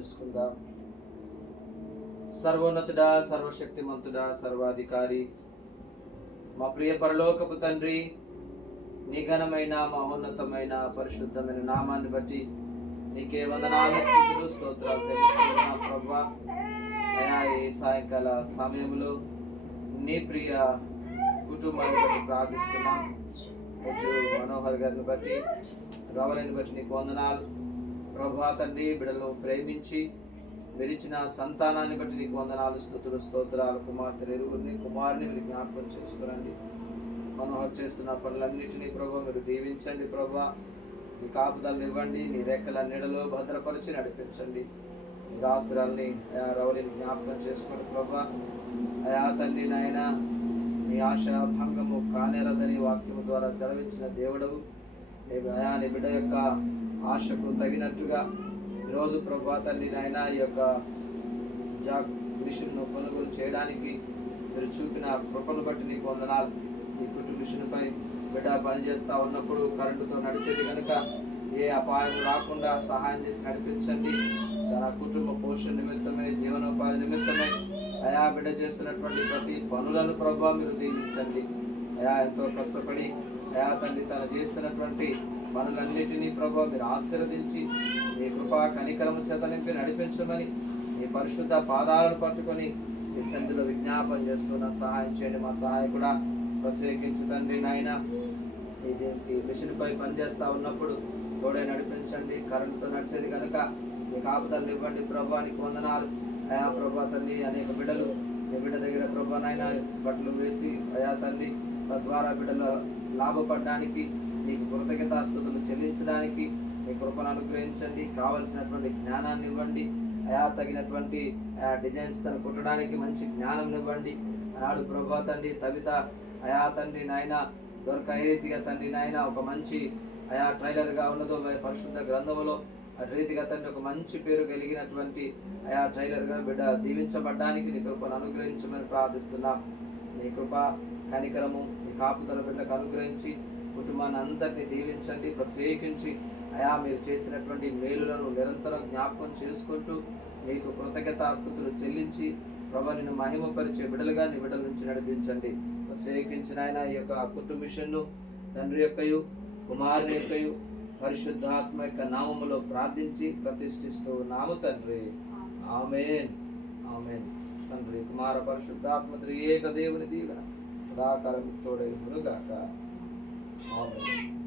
చేసుకుందాం. సర్వోన్నతుడా, సర్వశక్తిమంతుడా, సర్వాధికారి, మా ప్రియ పరలోకపు తండ్రి, నీ ఘనమైన మహోన్నతమైన పరిశుద్ధమైన నామాన్ని బట్టి నీకే వందనాలు, స్తుతులు, స్తోత్రాలు తెలుస్తున్నాం ప్రభువా. ఈ సాయంకాల సమయంలో నీ ప్రియ కుటుంబాన్ని బట్టి ప్రార్థిస్తున్నాం. మనోహర్ గారిని బట్టి, రవలని బట్టి నీకు వందనాలు ప్రభువా. తండ్రి, బిడ్డలను ప్రేమించి మెరిచిన సంతానాన్ని బట్టి నీకు వందనాలు, స్తుతులు, స్తోత్రాలు. కుమార్తె ఇరువురిని, కుమారుని మీరు జ్ఞాపకం చేసుకురండి. మనోహర్ చేస్తున్న పనులన్నింటినీ ప్రభు మీరు దీవించండి ప్రభా. నీ కాపుదలను ఇవ్వండి, నీ రెక్కల నీడలో భద్రపరిచి నడిపించండి. నీ దాసురాల్ని రవలిని జ్ఞాపకం చేసుకోండి ప్రభా. అయా తండ్రి నాయన, నీ ఆశ భంగము కానేరదని వాక్యము ద్వారా సెలవించిన దేవుడవు. అయా నీ బిడ్డ యొక్క ఆశకు తగినట్టుగా ఈరోజు ప్రభా తండ్రి నాయన ఈ యొక్క మిషన్ను కొనుగోలు చేయడానికి మీరు చూపిన కృపను బట్టి నీకు వందనాలు. ఈ కుటుంబ మిషన్పై బిడ్డ పనిచేస్తూ ఉన్నప్పుడు కరెంటుతో నడిచేది కనుక ఏ అపాయం రాకుండా సహాయం చేసి నడిపించండి. తన కుటుంబ పోషణ నిమిత్తమై, జీవనోపాధి నిమిత్తమై అయా బిడ్డ చేస్తున్నటువంటి ప్రతి పనులను ప్రభావ మీరు దీవించండి. అయా ఎంతో కష్టపడి అయా తండ్రి తను చేస్తున్నటువంటి పనులన్నిటినీ ప్రభావ మీరు ఆశీర్వదించి మీ కృపా కనికరము చేత నింపి నడిపించమని మీ పరిశుద్ధ పాదాలను పట్టుకొని ఈ సంధిలో విజ్ఞాపన చేస్తున్న సహాయం చేయండి. మా సహాయకుడా ప్రత్యేకించి తండ్రి నాయన, ఈ మిషన్పై పనిచేస్తూ ఉన్నప్పుడు తోడే నడిపించండి. కరెంటుతో నడిచేది కనుక మీ కాపుదలను ఇవ్వండి ప్రభా. నీకు వందనాలు అయా ప్రభా తండ్రి. అనేక బిడ్డలు మీ బిడ్డ దగ్గర ప్రభా నాయన బట్టలు వేసి అయా తండ్రి తద్వారా బిడ్డలు లాభపడడానికి, నీకు కృతజ్ఞతాస్తుతులు చెల్లించడానికి మీ కృపను అనుగ్రహించండి. కావలసినటువంటి జ్ఞానాన్ని ఇవ్వండి అయా. తగినటువంటి డిజైన్స్ తను కుట్టడానికి మంచి జ్ఞానం ఇవ్వండి. ఆనాడు ప్రభా తండ్రి తవిత అయా తండ్రి నాయన దొరక ఏ రీతిగా తండ్రి నాయన ఒక మంచి అయా ట్రైలర్గా ఉన్నదో పరిశుద్ధ గ్రంథములో అటు రీతిగా తండ్రి ఒక మంచి పేరు కలిగినటువంటి అయా ట్రైలర్గా బిడ్డ దీవించబడ్డానికి నీ కృపను అనుగ్రహించమని ప్రార్థిస్తున్నాం. నీ కృప కనికరము నీ కాపుదల బిడ్డకు అనుగ్రహించి కుటుంబాన్ని అందరినీ దీవించండి. ప్రత్యేకించి అయా మీరు చేసినటువంటి మేలులను నిరంతరం జ్ఞాపకం చేసుకుంటూ నీకు కృతజ్ఞతాస్తుతులు చెల్లించి ప్రభా నిన్ను మహిమపరిచే బిడ్డలుగా నీ బిడ్డల నుంచి నడిపించండి. ప్రత్యేకించిన ఆయన ఈ యొక్క కుటుంబ మిషన్ను తండ్రి యొక్కయు కుమారుని యొక్కయు పరిశుద్ధాత్మ యొక్క నామములో ప్రార్థించి ప్రతిష్ఠిస్తూ నాము తండ్రి. ఆమేన్, ఆమేన్. తండ్రి కుమార పరిశుద్ధాత్మ త్రియేక దేవుని దీవెన సదాకాలం తోడై ఉండుగాక. ఆమేన్.